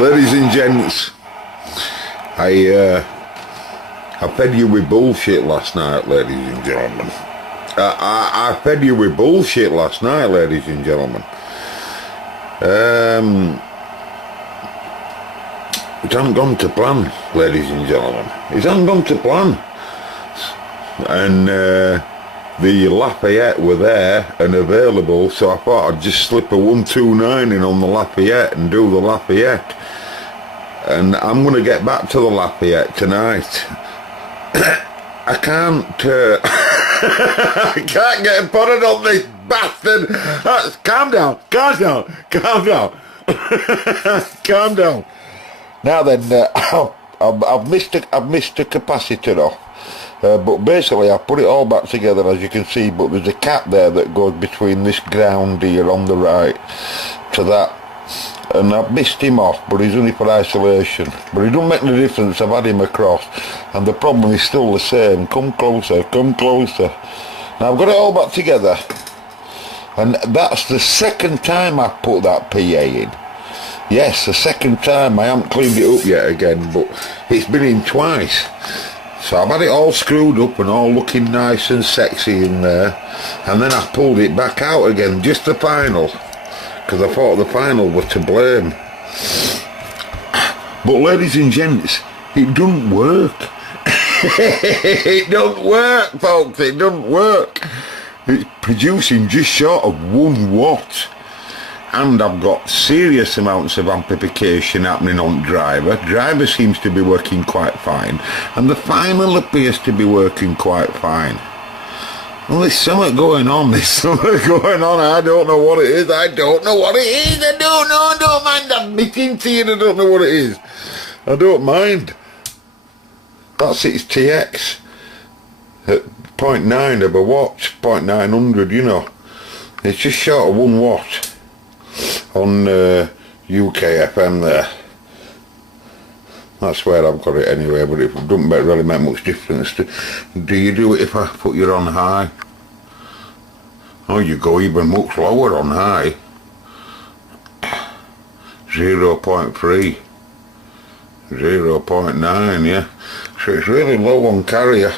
Ladies and gents, I fed you with bullshit last night, ladies and gentlemen. I fed you with bullshit last night, ladies and gentlemen. It hasn't gone to plan, ladies and gentlemen. It hasn't gone to plan. And the Lafayette were there and available, so I thought I'd just slip a 129 in on the Lafayette and do the Lafayette. And I'm going to get back to the Lafayette tonight. I can't I can't get putted on this bastard. Calm down, calm down, calm down. Calm down. Now then, I've missed the capacitor off. But basically I put it all back together, as you can see, but there's a cap there that goes between this ground here on the right to that, and I've missed him off, but he's only for isolation, but it don't make any difference. I've had him across and the problem is still the same. Come closer, come closer. Now I've got it all back together, and that's the second time I've put that PA in. Yes, the second time. I haven't cleaned it up yet again, but it's been in twice. So I've had it all screwed up and all looking nice and sexy in there, and then I pulled it back out again, just the final, because I thought the final was to blame. But ladies and gents, it doesn't work. It don't work, folks, it don't work. It's producing just short of 1 watt. And I've got serious amounts of amplification happening on driver. Driver seems to be working quite fine, and the final appears to be working quite fine. Well, there's something going on, I don't know what it is, I don't know what it is, I don't mind admitting to you, I don't know what it is. I don't mind. That's its TX at 0.9 of a watt, 0.900, you know. It's just short of 1 watt. On UK FM there. That's where I've got it anyway, but it doesn't really make much difference. Do you do it if I put you on high? Oh, you go even much lower on high. 0.3, 0.9, yeah. So it's really low on carrier.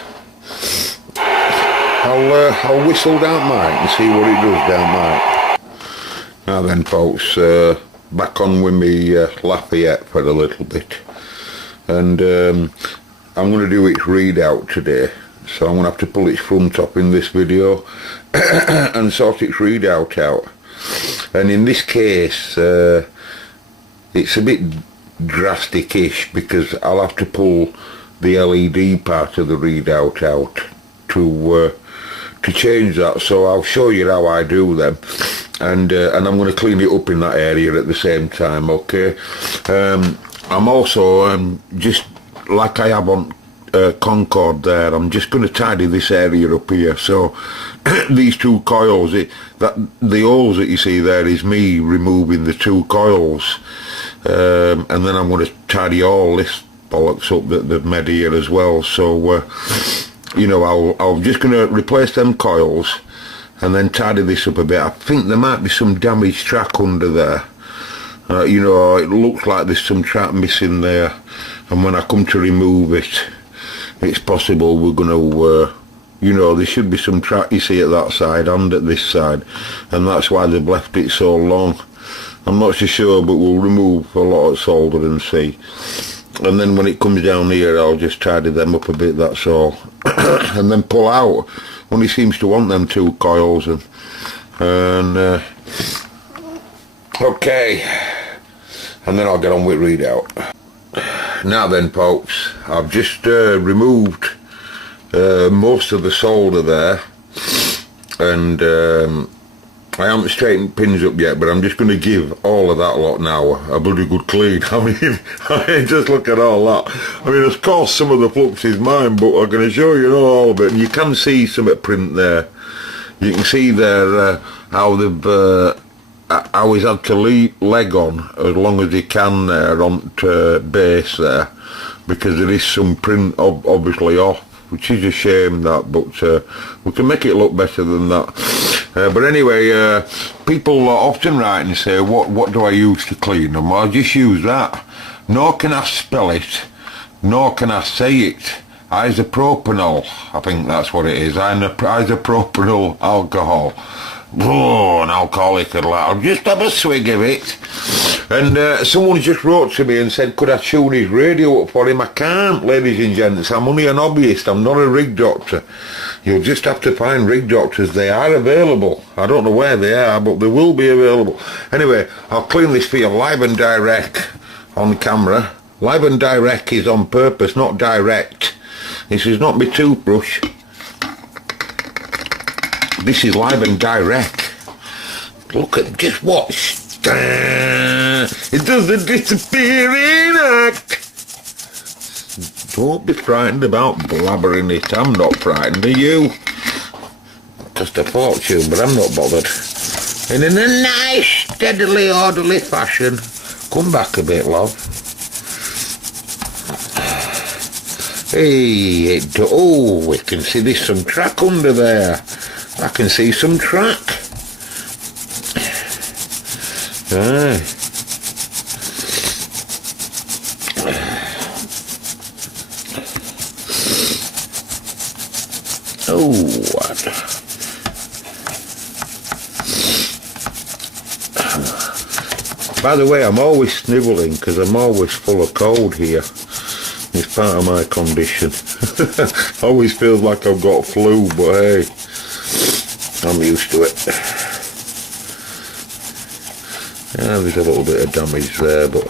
I'll whistle down mic and see what it does down mic. Now then, folks, back on with me Lafayette for a little bit, and I'm going to do its readout today, so I'm going to have to pull its front up in this video and sort its readout out. And in this case, it's a bit drastic-ish, because I'll have to pull the LED part of the readout out to change that, so I'll show you how I do them. And I'm going to clean it up in that area at the same time, okay? I'm also, just like I have on Concord there, I'm just going to tidy this area up here. So these 2 coils, the holes that you see there is me removing the 2 coils, and then I'm going to tidy all this bollocks up that they've made here as well. So you know, I'm just going to replace them coils and then tidy this up a bit. I think there might be some damaged track under there. You know, it looks like there's some track missing there, and when I come to remove it, it's possible we're going to, you know, there should be some track, you see, at that side and at this side, and that's why they've left it so long. I'm not so sure, but we'll remove a lot of solder and see. And then when it comes down here, I'll just tidy them up a bit, that's all. And then pull out when he seems to want them 2 coils, and okay, and then I'll get on with readout. Now then, folks, I've just removed most of the solder there, and I haven't straightened pins up yet, but I'm just going to give all of that lot now a bloody good clean. I mean, just look at all that. I mean, of course, some of the flux is mine, but I'm going to show you all of it. And you can see some print there. You can see there how they've, how he's had to leg on as long as he can there on base there, because there is some print obviously off, which is a shame that, but we can make it look better than that. But anyway, people often write and say, what do I use to clean them? Well, I just use that. Nor can I spell it, nor can I say it. Isopropyl, I think that's what it is. Isopropyl alcohol. Oh, an alcoholic, I'll just have a swig of it. And someone just wrote to me and said, could I tune his radio up for him? I can't, ladies and gents. I'm only an hobbyist. I'm not a rig doctor. You'll just have to find rig doctors. They are available. I don't know where they are, but they will be available. Anyway, I'll clean this for you live and direct on camera. Live and direct is on purpose, not direct. This is not my toothbrush. This is live and direct. Look at, just watch. It doesn't disappear in act. Don't be frightened about blabbering it. I'm not frightened of you. Cost a fortune, but I'm not bothered. And in a nice, steadily, orderly fashion. Come back a bit, love. Hey, oh, we can see there's some track under there. I can see some track. Aye. Oh, what? By the way, I'm always snivelling because I'm always full of cold here. It's part of my condition. Always feels like I've got flu, but hey, I'm used to it. Yeah, there's a little bit of damage there, but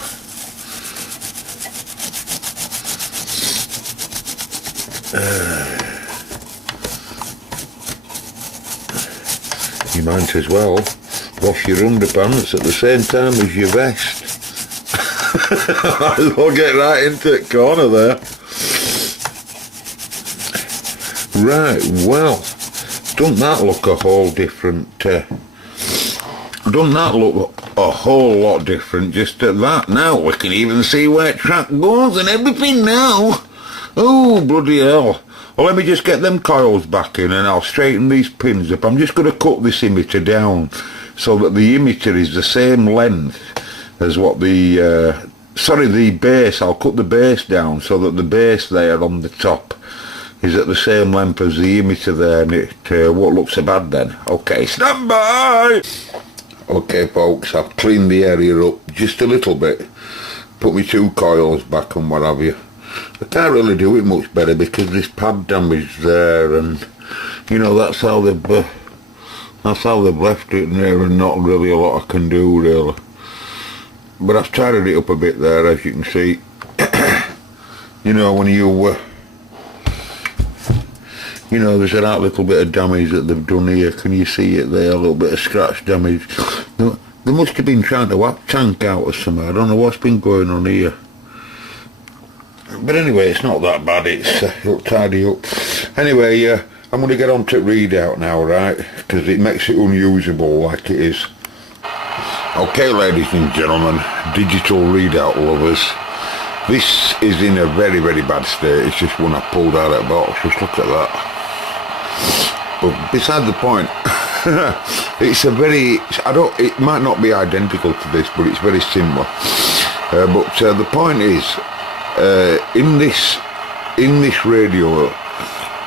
you might as well wash your underpants at the same time as your vest. Might as well get right into the corner there. Right, well, doesn't that look a whole different, doesn't that look a whole lot different just at that? Now we can even see where track goes and everything now. Oh, bloody hell. Well, let me just get them coils back in and I'll straighten these pins up. I'm just going to cut this emitter down so that the emitter is the same length as what the, the base. I'll cut the base down so that the base there on the top is at the same length as the emitter there, and it won't look so bad then. Okay, stand by! Okay folks, I've cleaned the area up just a little bit. Put my 2 coils back and what have you. I can't really do it much better because this pad damage there, and you know, that's how they've left it in there, and not really a lot I can do really. But I've tidied it up a bit there, as you can see. You know, when you know, there's that little bit of damage that they've done here. Can you see it there? A little bit of scratch damage. They must have been trying to whack tank out or something. I don't know what's been going on here. But anyway, it's not that bad. It's it'll tidy up. Anyway, I'm going to get on to readout now, right? Because it makes it unusable like it is. Okay, ladies and gentlemen, digital readout lovers. This is in a very, very bad state. It's just one I pulled out of the box. Just look at that. But beside the point, it's a very, it might not be identical to this, but it's very similar. But the point is, in this radio,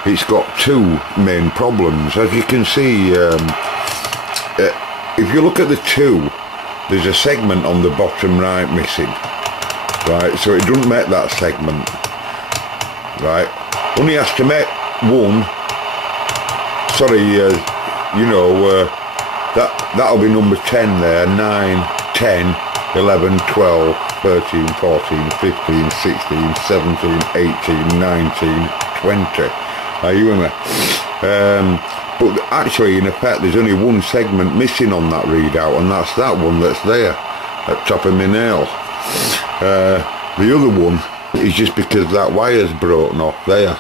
it's got 2 main problems. As you can see, if you look at the 2, there's a segment on the bottom right missing. Right, so it doesn't make that segment. Right, only has to make 1. Sorry, you know, that'll be number 10 there. 9, 10, 11, 12, 13, 14, 15, 16, 17, 18, 19, 20. Are you with me? But actually, in effect, there's only 1 segment missing on that readout, and that's that one that's there at top of my nail. The other one is just because that wire's broken off there,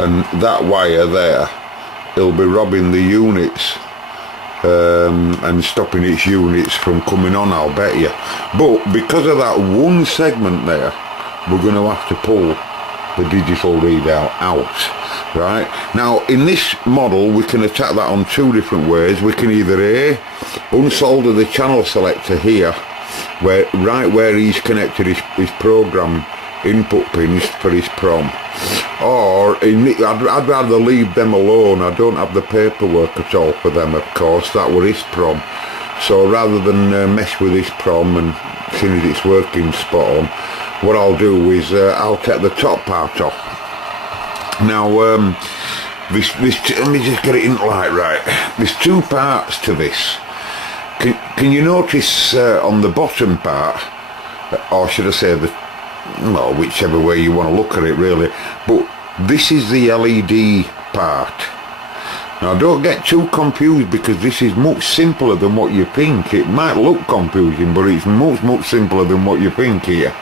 and that wire there, it'll be robbing the units and stopping its units from coming on, I'll bet you. But because of that 1 segment there, we're going to have to pull the digital readout out. Right, now in this model we can attack that on two different ways. We can either A, unsolder the channel selector here, right where he's connected his program input pins for his prom, or I'd rather leave them alone. I don't have the paperwork at all for them, of course. That were his prom, so rather than mess with his prom and seeing as it's working spot on, what I'll do is I'll take the top part off. Now this let me just get it in light. Right, there's two parts to this. Can you notice on the bottom part, or should I say well, whichever way you want to look at it really, but this is the LED part. Now don't get too confused, because this is much simpler than what you think. It might look confusing, but it's much simpler than what you think here,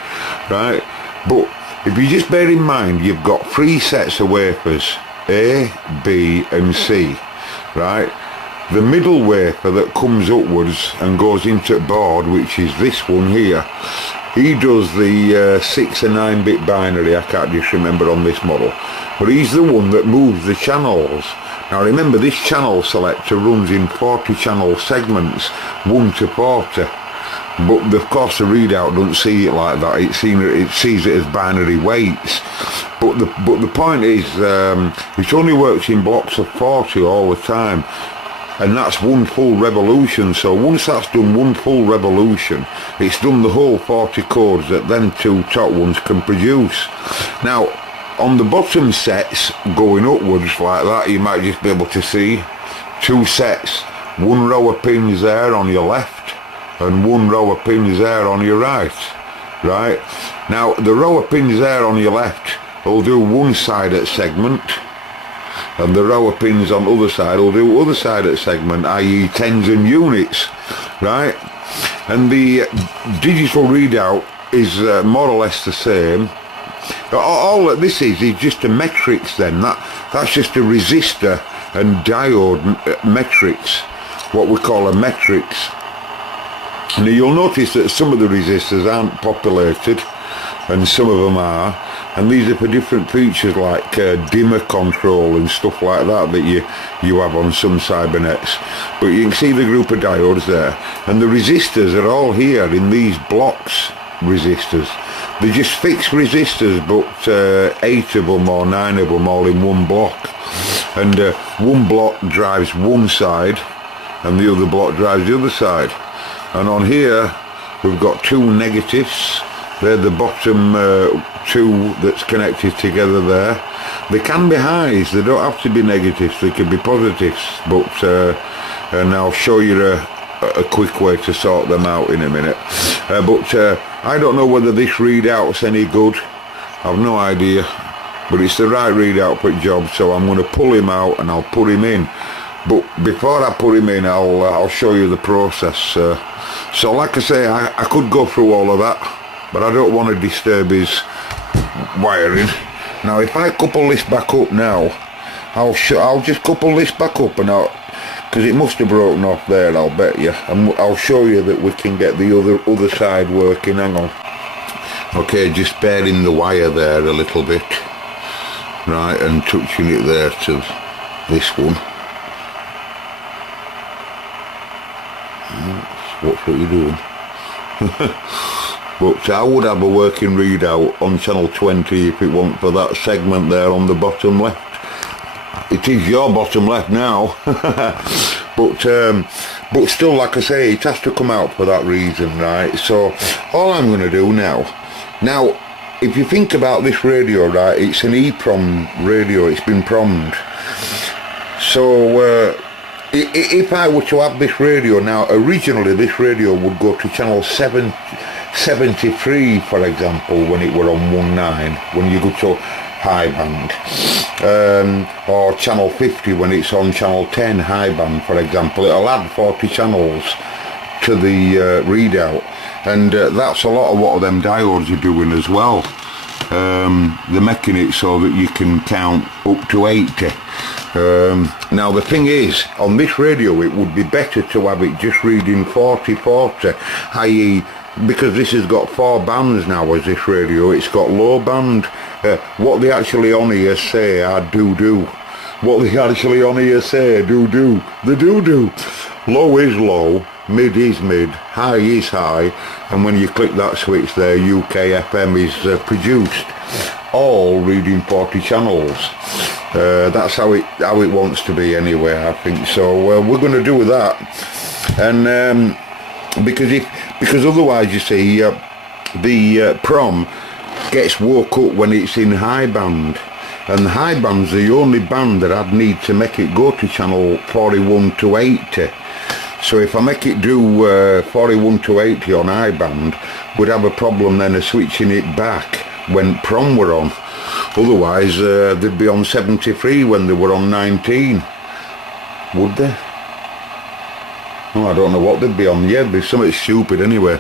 right? But if you just bear in mind, you've got three sets of wafers, A, B and C, right? The middle wafer that comes upwards and goes into the board, which is this one here, he does the 6 and 9-bit binary. I can't just remember on this model, but he's the one that moves the channels. Now remember, this channel selector runs in 40 channel segments, 1 to 40, but of course the readout doesn't see it like that. It sees it as binary weights. But the point is, it only works in blocks of 40 all the time, and that's one full revolution. So once that's done one full revolution, it's done the whole 40 codes that them two top ones can produce. Now on the bottom sets going upwards like that, you might just be able to see two sets, one row of pins there on your left and one row of pins there on your right. Right, now the row of pins there on your left will do one side at segment, and the row of pins on the other side will do other side at segment, i.e. tens and units, right? And the digital readout is more or less the same. All that this is just a matrix then. That's just a resistor and diode matrix, what we call a matrix. And you'll notice that some of the resistors aren't populated and some of them are, and these are for different features like dimmer control and stuff like that you have on some cybernets. But you can see the group of diodes there, and the resistors are all here in these blocks resistors. They're just fixed resistors, but 8 of them or 9 of them all in one block, and one block drives one side and the other block drives the other side. And on here we've got two negatives. They're the bottom two that's connected together there. They can be highs, they don't have to be negatives, they can be positives, but and I'll show you a quick way to sort them out in a minute. But I don't know whether this readout's any good. I've no idea, but it's the right readout for the job, so I'm going to pull him out and I'll put him in. But before I put him in, I'll show you the process. So like I say, I could go through all of that, but I don't want to disturb his wiring. Now if I couple this back up now, I'll just couple this back up, and because it must have broken off there, I'll bet you, and I'll show you that we can get the other side working. Hang on. Okay, just bearing the wire there a little bit, right, and touching it there to this one. Watch what you're doing. But I would have a working readout on channel 20 if it weren't for that segment there on the bottom left. It is your bottom left now. But still, like I say, it has to come out for that reason, right? So all I'm going to do now, if you think about this radio, right, it's an EEPROM radio, it's been prommed. So if I were to have this radio now, originally this radio would go to channel 73, for example, when it were on 19, when you go to high band, or channel 50 when it's on channel 10 high band, for example. It'll add 40 channels to the readout, and that's a lot of what them diodes are doing as well. They're making it so that you can count up to 80. Now the thing is, on this radio it would be better to have it just reading 40-40, i.e. because this has got 4 bands now as this radio, it's got low band. What they actually on here say are do. What they actually on here say do. The do. Low is low, mid is mid, high is high, and when you click that switch there, UK FM is produced. All reading 40 channels. That's how it wants to be anyway, I think. So we're going to do that, and because otherwise, you see, the prom gets woke up when it's in high band, and the high band's the only band that I'd need to make it go to channel 41 to 80. So if I make it do 41 to 80 on high band, we'd have a problem then of switching it back when prom were on. Otherwise they'd be on 73 when they were on 19, would they? Oh, I don't know what they'd be on. Yeah, there's something stupid anyway.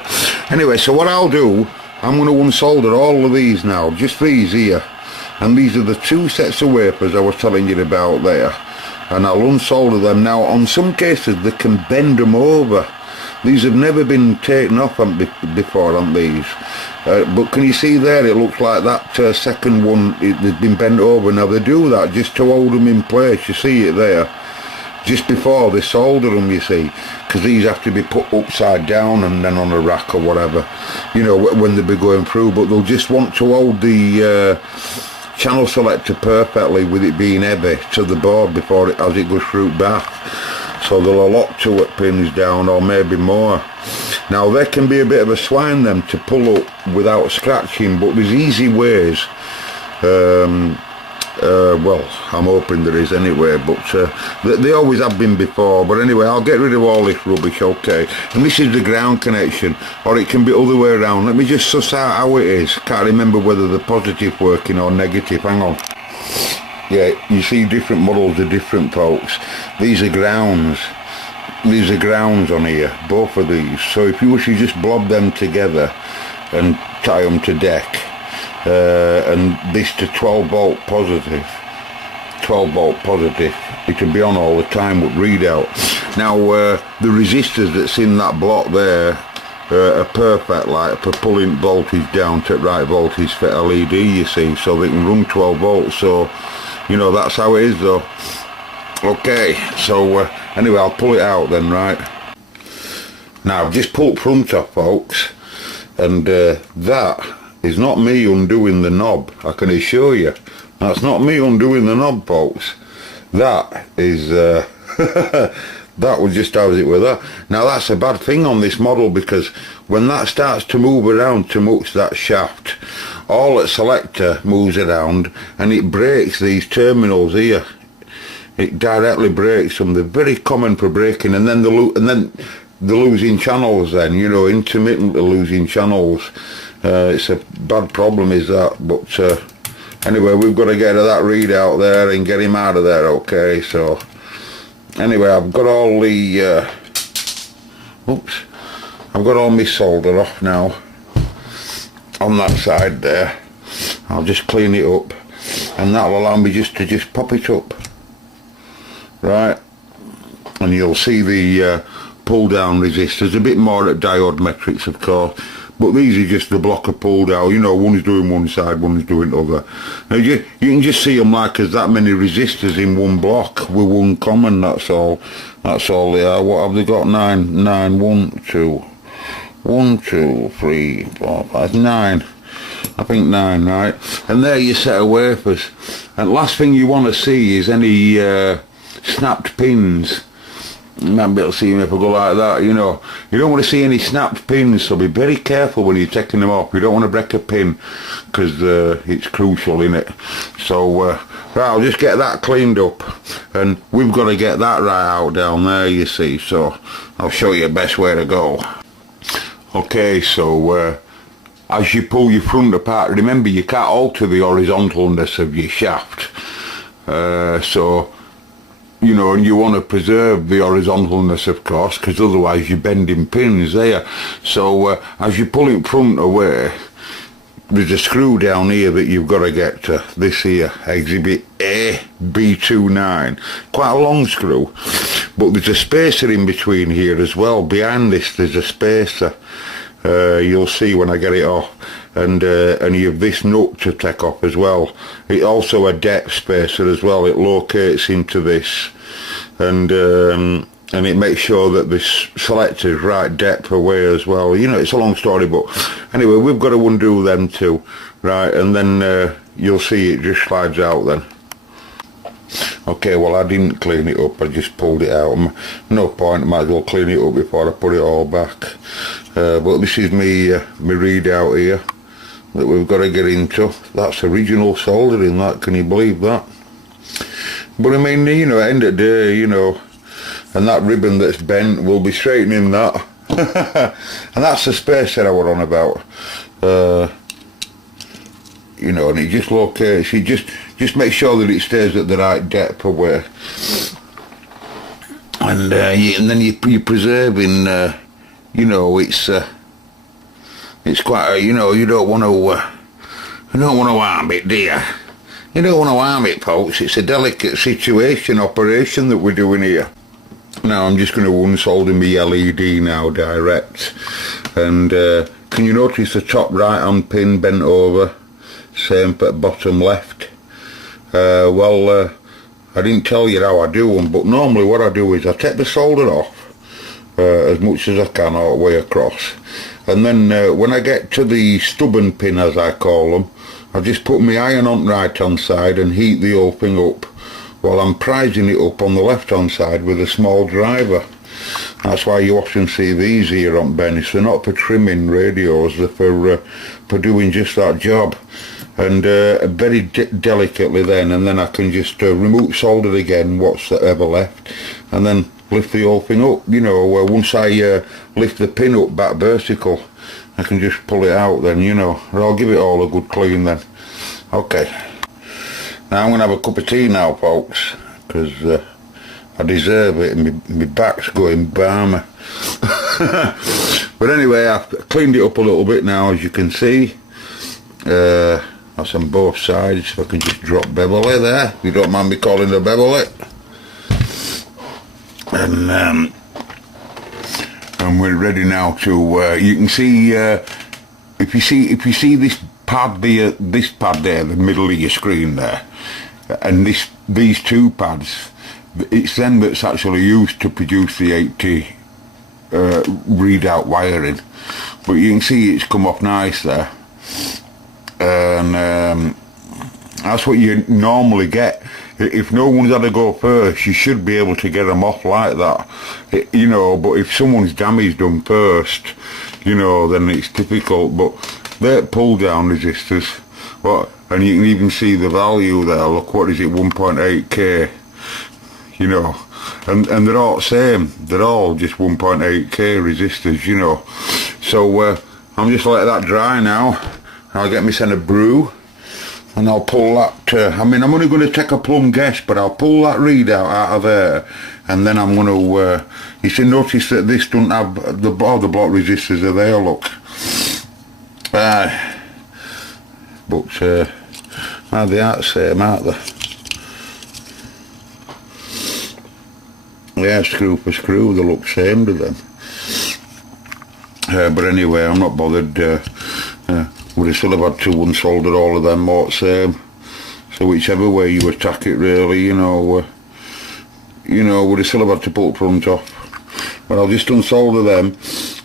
So what I'll do, I'm going to unsolder all of these now, just these here, and these are the 2 sets of wafers I was telling you about there, and I'll unsolder them now. On some cases they can bend them over. These have never been taken off before on these, but can you see there, it looks like that second one, they've been bent over. Now they do that just to hold them in place, you see it there, just before they solder them, you see, because these have to be put upside down and then on a rack or whatever, you know, when they'll be going through. But they'll just want to hold the channel selector perfectly with it being heavy to the board before as it goes through bath. So they'll lock 2 pins down, or maybe more. Now they can be a bit of a swine them to pull up without scratching, but there's easy ways. Well, I'm hoping there is anyway, but they always have been before. But anyway, I'll get rid of all this rubbish, okay. And this is the ground connection, or it can be other way around. Let me just suss out how it is. Can't remember whether the positive working or negative. Hang on. Yeah, you see different models are different, folks. These are grounds. These are grounds on here, both of these. So if you wish to just blob them together and tie them to deck, and this to 12 volt positive, it can be on all the time with readout. Now the resistors that's in that block there are perfect, like for pulling voltage down to right voltage for LED, you see, so they can run 12 volts. So you know, that's how it is though. Okay, so anyway, I'll pull it out then, right? Now I've just pulled front off, folks, and that is not me undoing the knob, I can assure you. That's not me undoing the knob, folks. That is that was just how it with that. Now that's a bad thing on this model, because when that starts to move around too much, that shaft, all that selector moves around and it breaks these terminals here. It directly breaks them. They're very common for breaking, and then the losing channels then, you know, intermittently losing channels. It's a bad problem, is that. But anyway, we've got to get that readout there and get him out of there, okay. So anyway, I've got all the I've got all my solder off now on that side there. I'll just clean it up, and that'll allow me just to pop it up, right? And you'll see the pull down resistors, a bit more at diode metrics, of course, but these are just the block of pull down, you know, one is doing one side, one is doing the other. Now you can just see them like as that many resistors in one block with one common, that's all they are. What have they got? 9, 1, 2, 3, 4, 5, 9. I think 9, right? And there you set of wafers. And last thing you want to see is any snapped pins. You might be able to see them if I go like that, you know. You don't want to see any snapped pins, so be very careful when you're taking them off. You don't want to break a pin, because it's crucial, innit? So, right, I'll just get that cleaned up, and we've got to get that right out down there, you see. So, I'll show you the best way to go. Okay, so as you pull your front apart, remember you can't alter the horizontalness of your shaft. So, you know, and you want to preserve the horizontalness, of course, because otherwise you're bending pins there. So as you pull it front away, there's a screw down here that you've got to get to. This here, exhibit A B29, quite a long screw, but there's a spacer in between here as well. Behind this there's a spacer, you'll see when I get it off. And you have this nut to take off as well. It also a depth spacer as well. It locates into this, and it makes sure that this selector's right depth away as well. You know, it's a long story, but anyway, we've got to undo them too, right? And then you'll see it just slides out then. Okay, well, I didn't clean it up, I just pulled it out. No point, might as well clean it up before I put it all back. But this is me readout here that we've got to get into. That's original soldering, that, can you believe that? But I mean, you know, at the end of the day, you know, and that ribbon that's bent, we'll be straightening that. And that's the spacer I was on about. You know, and it just locates, it just make sure that it stays at the right depth away. And then you're preserving, you know, it's quite, you know, you don't want to harm it, do you? You don't want to harm it, folks. It's a delicate situation, operation that we're doing here. Now I'm just going to unsolder my LED now, direct. And can you notice the top right hand pin bent over? Same for bottom left. Well, I didn't tell you how I do them, but normally what I do is I take the solder off as much as I can all the way across. And then when I get to the stubborn pin, as I call them, I just put my iron on the right hand side and heat the whole thing up while I'm prising it up on the left hand side with a small driver. That's why you often see these here on Bennis. They're not for trimming radios, they're for doing just that job. And very delicately then, and then I can just remove solder again what's ever left, and then lift the whole thing up. You know, once I lift the pin up back vertical, I can just pull it out then, you know, or I'll give it all a good clean then. Okay, now I'm going to have a cup of tea now, folks, because I deserve it, and my back's going balmy. But anyway, I've cleaned it up a little bit now, as you can see. That's on both sides. If I can just drop Beverly there, if you don't mind me calling her Beverly. And we're ready now to. You can see if you see this pad there, the middle of your screen there, and these two pads, it's them that's actually used to produce the 80 readout wiring. But you can see it's come off nice there. And that's what you normally get. If no one's had to go first, you should be able to get them off like that, you know. But if someone's damaged them first, you know, then it's difficult. But they're pull down resistors, and you can even see the value there. Look, what is it, 1.8k, you know, and they're all the same. They're all just 1.8k resistors, you know. So I'm just let that dry now. I'll get myself a brew, and I'll pull that, I mean, I'm only going to take a plumb guess, but I'll pull that readout out of there, and then I'm going to, you see, notice that this doesn't have, the block resistors are there, look. But they are the same, aren't they? Yeah, screw for screw, they look same to them. But anyway, I'm not bothered. Would have still have had to unsolder all of them all the same. So whichever way you attack it, really, you know, would have still have had to pull the front off. But I'll just unsolder them,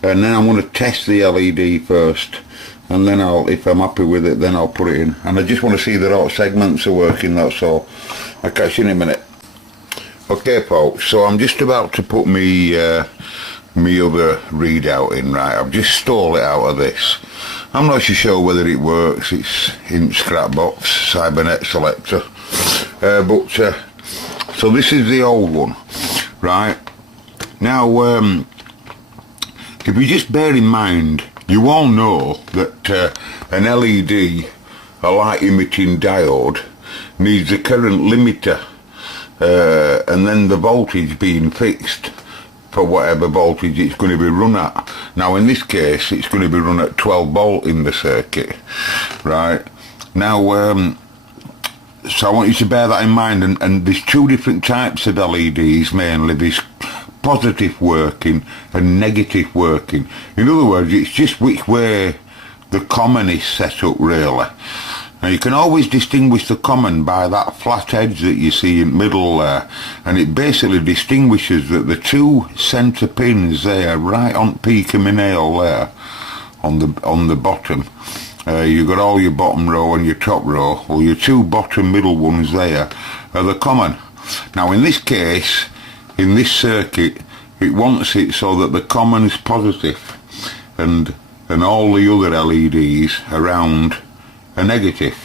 and then I'm going to test the LED first, and then if I'm happy with it, then I'll put it in. And I just want to see that all segments are working, that's all. I'll catch you in a minute. Okay, folks, so I'm just about to put me other readout in, right? I've just stole it out of this. I'm not so sure whether it works. It's in scrap box, Cybernet selector. So this is the old one, right? Now, if you just bear in mind, you all know that an LED, a light emitting diode, needs a current limiter, and then the voltage being fixed for whatever voltage it's going to be run at. Now in this case it's going to be run at 12 volt in the circuit, right? Now so I want you to bear that in mind, and there's two different types of LEDs mainly. There's positive working and negative working. In other words, it's just which way the common is set up, really. Now you can always distinguish the common by that flat edge that you see in the middle there, and it basically distinguishes that the two centre pins there, right on peak of my nail there, on the bottom, you've got all your bottom row and your top row. Well, your two bottom middle ones there are the common. Now in this case, in this circuit, it wants it so that the common's positive and all the other LEDs around are negative,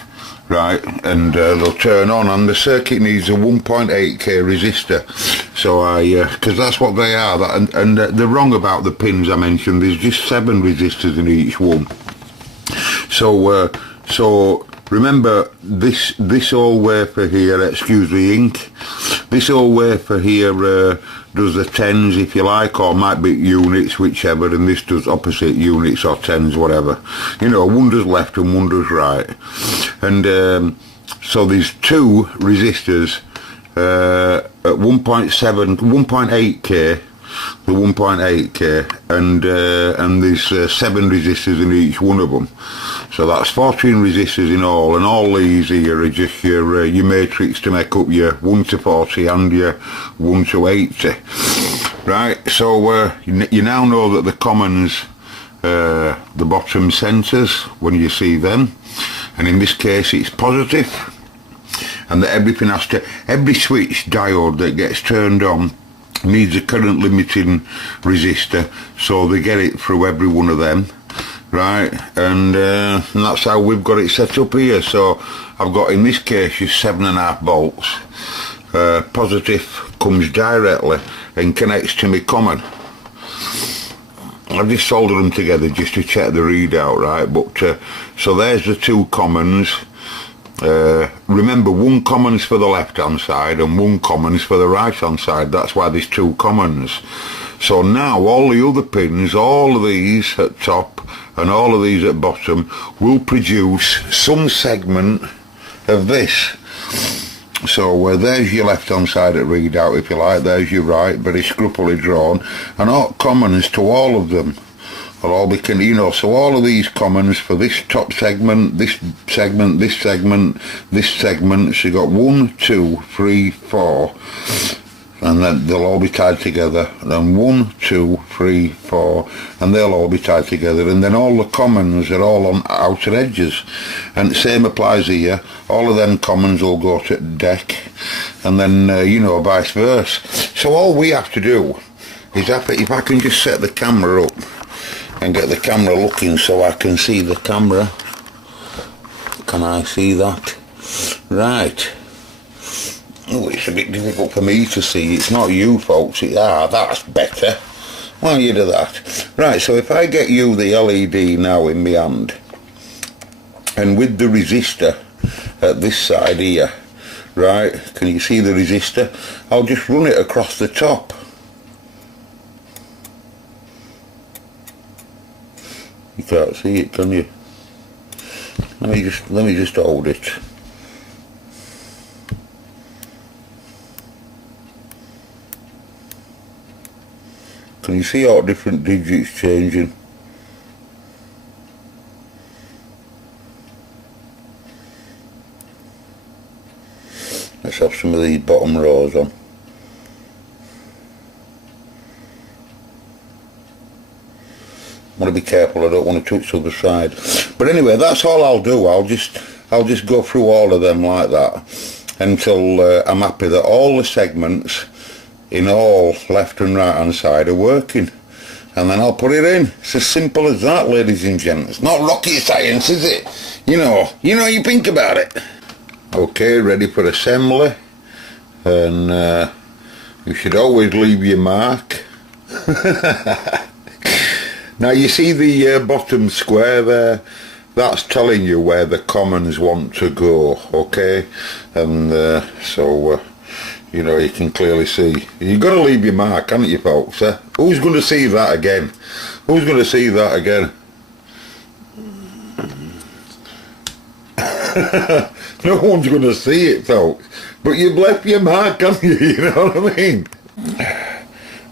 right? And they'll turn on, and the circuit needs a 1.8k resistor. So because that's what they are, and they're wrong about the pins I mentioned. There's just 7 resistors in each one. So remember, this old wafer here, excuse the ink, this old wafer here does the tens, if you like, or might be units, whichever, and this does opposite units or tens, whatever. You know, one does left and one does right. And so there's 2 resistors at 1.8k, the 1.8k, and there's 7 resistors in each one of them. So that's 14 resistors in all, and all these here are just your matrix to make up your 1 to 40 and your 1 to 80. Right, so you now know that the commons, the bottom centres, when you see them, and in this case it's positive, and that everything has to, every switch diode that gets turned on needs a current limiting resistor, so they get it through every one of them, right? And that's how we've got it set up here. So I've got, in this case, your 7.5 volts. Positive comes directly and connects to my common. I've just soldered them together just to check the readout, right? But so there's the 2 commons. Remember, 1 common's for the left hand side and 1 common's for the right hand side. That's why there's 2 commons. So now all the other pins, all of these at top and all of these at bottom, will produce some segment of this. So there's your left hand side at readout, if you like, there's your right, very scrupulously drawn, and all commons to all of them. All we can, you know, so all of these commons for this top segment, this segment, this segment, this segment. So you got 1, 2, 3, 4, and then they'll all be tied together. And then 1, 2, 3, 4, and they'll all be tied together. And then all the commons are all on outer edges. And the same applies here. All of them commons will go to the deck, and then you know, vice versa. So all we have to do is, if I can just set the camera up and get the camera looking so I can see the camera. Can I see that? Right. Oh, it's a bit difficult for me to see. It's not you folks. That's better. Why you do that? Right, so if I get you the LED now in my hand, and with the resistor at this side here, right, can you see the resistor? I'll just run it across the top. You can't see it, can you? Let me just hold it. Can you see all different digits changing? Let's have some of these bottom rows on. I want to be careful, I don't want to touch the other side. But anyway, that's all I'll do. I'll just go through all of them like that until I'm happy that all the segments in all left and right hand side are working, and then I'll put it in. It's as simple as that, ladies and gents. It's not rocket science, is it? You know you think about it. Okay, ready for assembly, and you should always leave your mark. Now you see the bottom square there, that's telling you where the commons want to go, okay? And so you know, you can clearly see. You've got to leave your mark, haven't you folks? Who's going to see that again? Who's going to see that again? No one's going to see it folks, but you've left your mark, haven't you? You know what I mean?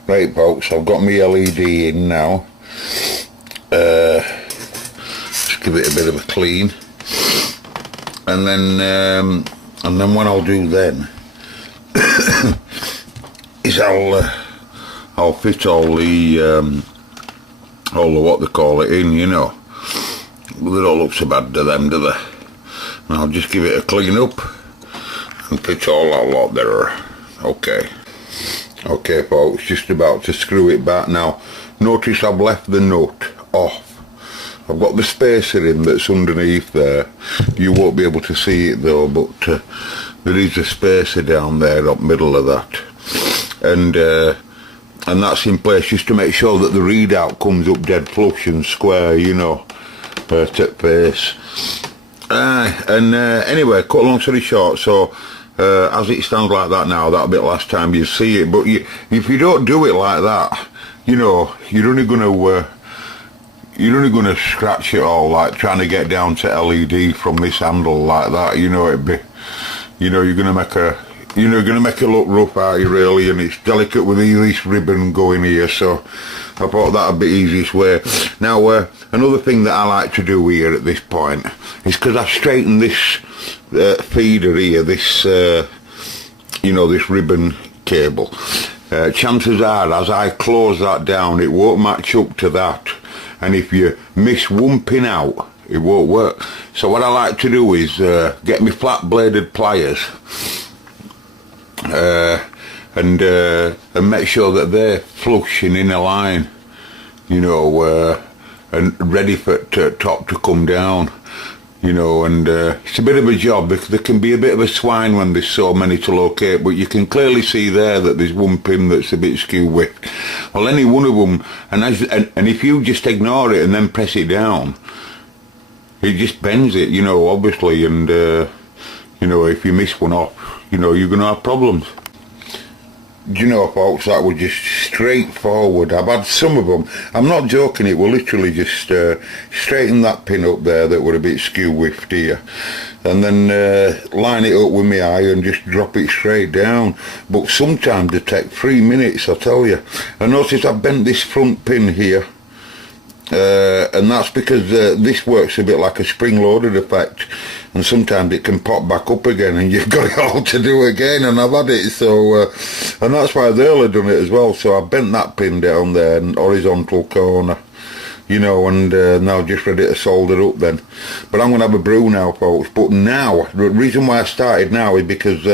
Right folks, I've got my LED in now. Just give it a bit of a clean, and then what I'll do then is I'll fit all the what they call it in, you know. But they don't look so bad to them, do they? And I'll just give it a clean up and fit all that lot there. Okay folks, just about to screw it back now. Notice I've left the nut off. I've got the spacer in that's underneath there. You won't be able to see it though, but there is a spacer down there up middle of that, and that's in place just to make sure that the readout comes up dead flush and square, you know, to face. Anyway, cut long story short, so as it stands like that now, that'll be the last time you see it. But if you don't do it like that, you know, you're only gonna scratch it all, like trying to get down to LED from this handle like that. You know, it'd be, you know, you're gonna make it look rough, aren't you, really? And it's delicate with this ribbon going here, so I thought that'd be the easiest way. Now, another thing that I like to do here at this point is, because I've straightened this feeder here, this you know, this ribbon cable, chances are as I close that down it won't match up to that, and if you miss one pin out it won't work. So what I like to do is get me flat bladed pliers and make sure that they're flush and in a line, you know, and ready for top to come down, you know. And it's a bit of a job because there can be a bit of a swine when there's so many to locate, but you can clearly see there that there's one pin that's a bit skew whipped. Well, any one of them, and if you just ignore it and then press it down, it just bends it, you know, obviously, and you know, if you miss one off, you know, you're gonna have problems. Do you know, folks, that was just straightforward. I've had some of them, I'm not joking, it will literally just straighten that pin up there that were a bit skew whiffed here, and then line it up with my eye and just drop it straight down. But sometimes they take 3 minutes, I tell you. I notice I've bent this front pin here, and that's because this works a bit like a spring-loaded effect, and sometimes it can pop back up again and you've got it all to do again, and I've had it, so and that's why they'll have done it as well. So I've bent that pin down there in horizontal corner, you know, and now just ready to solder up then. But I'm going to have a brew now, folks. But now, the reason why I started now is because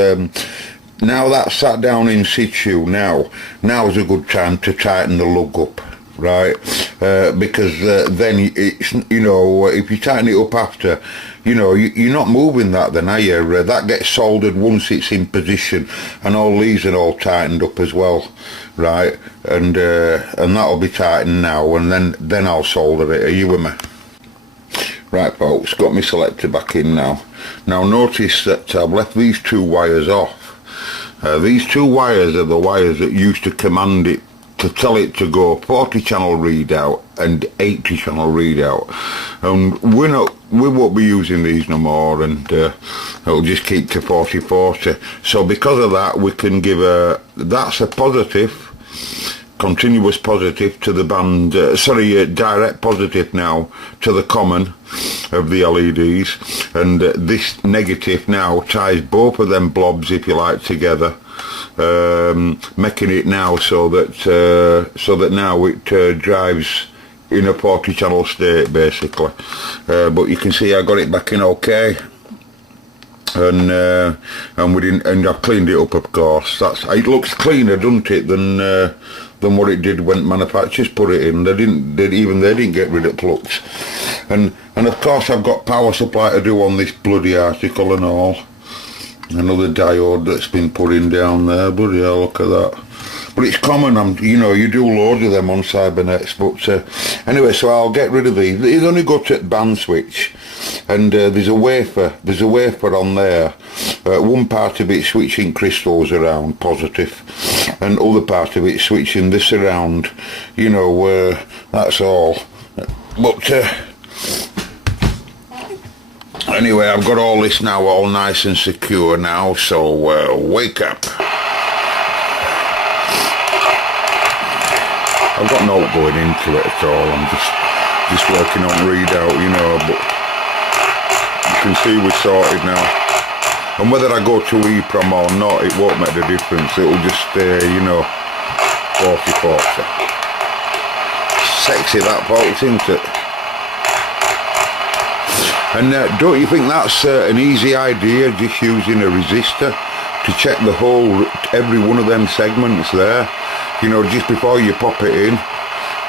now that's sat down in situ, now's a good time to tighten the lug up, right? Because then it's, you know, if you tighten it up after, you know, you're not moving that then, are you? That gets soldered once it's in position, and all these are all tightened up as well, right? And that'll be tightened now, and then I'll solder it. Are you with me? Right folks, got my selector back in now. Now notice that I've left these two wires off. These two wires are the wires that used to command it, to tell it to go 40 channel readout and 80 channel readout, and we won't be using these no more, and it'll just keep to 40/40. So because of that, we can give that's a positive, continuous positive to the band, direct positive now to the common of the LEDs, and this negative now ties both of them blobs, if you like, together, making it now so that now it drives in a 40 channel state basically. But you can see I got it back in okay, and I've cleaned it up, of course. It looks cleaner, doesn't it, than what it did when manufacturers put it in. They didn't get rid of flux, and of course I've got power supply to do on this bloody article and all. Another diode that's been put in down there. Bloody hell, look at that. But it's common, you know, you do loads of them on Cybernets. But anyway, so I'll get rid of these. These only go to band switch, and there's a wafer on there. One part of it switching crystals around, positive, and other part of it switching this around, you know, that's all. But anyway, I've got all this now all nice and secure now, so wake up. I've got no going into it at all. I'm just working on readout, you know, but you can see we're sorted now. And whether I go to EEPROM or not, it won't make the difference. It'll just stay, you know, 40-40. Sexy that, folks, isn't it? And don't you think that's an easy idea, just using a resistor to check the whole, every one of them segments there, you know, just before you pop it in.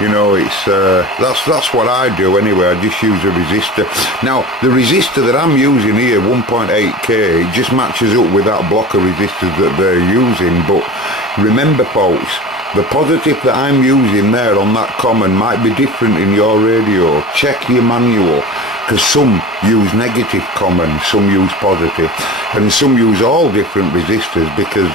You know, it's that's what I do anyway. I just use a resistor. Now the resistor that I'm using here, 1.8k, it just matches up with that block of resistors that they're using. But remember, folks, the positive that I'm using there on that common might be different in your radio. Check your manual, because some use negative common, some use positive, and some use all different resistors because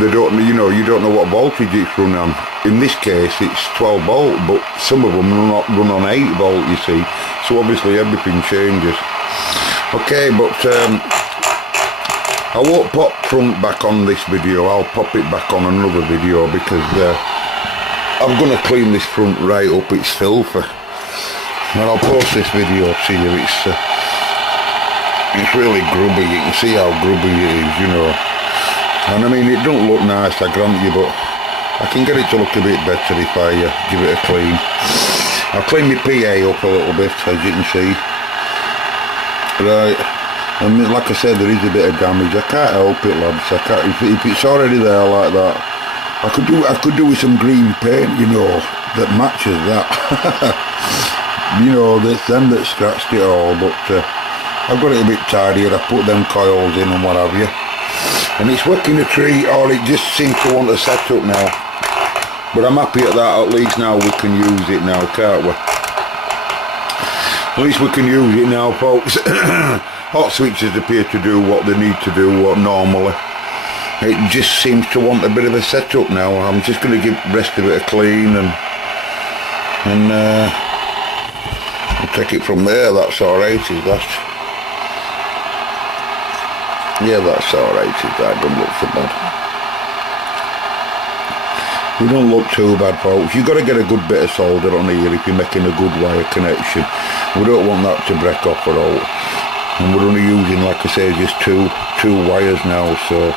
they don't, you know, you don't know what voltage it's run on. In this case it's 12 volt, but some of them run on 8 volt, you see, so obviously everything changes. Okay, but I won't pop front back on this video, I'll pop it back on another video, because I'm going to clean this front right up, it's filthy. And I'll post this video to you. It's really grubby, you can see how grubby it is, you know. And I mean, it don't look nice, I grant you, but I can get it to look a bit better if I give it a clean. I'll clean my PA up a little bit, as you can see. Right, and like I said, there is a bit of damage. I can't help it, lads. I can't, if it's already there like that, I could do with some green paint, you know, that matches that. You know, that's them that scratched it all, but I've got it a bit tidier. I put them coils in and what have you. And it's working a treat, or it just seems to want to set up now. But I'm happy at that, at least now we can use it now, can't we? At least we can use it now, folks. Hot switches appear to do what they need to do, what normally. It just seems to want a bit of a setup now. I'm just going to give the rest of it a clean and we'll take it from there. That's alright, is that? Yeah, that's alright, is that? Don't look so bad. We don't look too bad, folks. You've got to get a good bit of solder on here if you're making a good wire connection. We don't want that to break off at all. And we're only using, like I say, just two wires now, so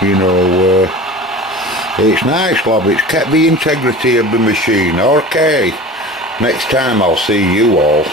you know, it's nice, love. It's kept the integrity of the machine. Okay, next time I'll see you all.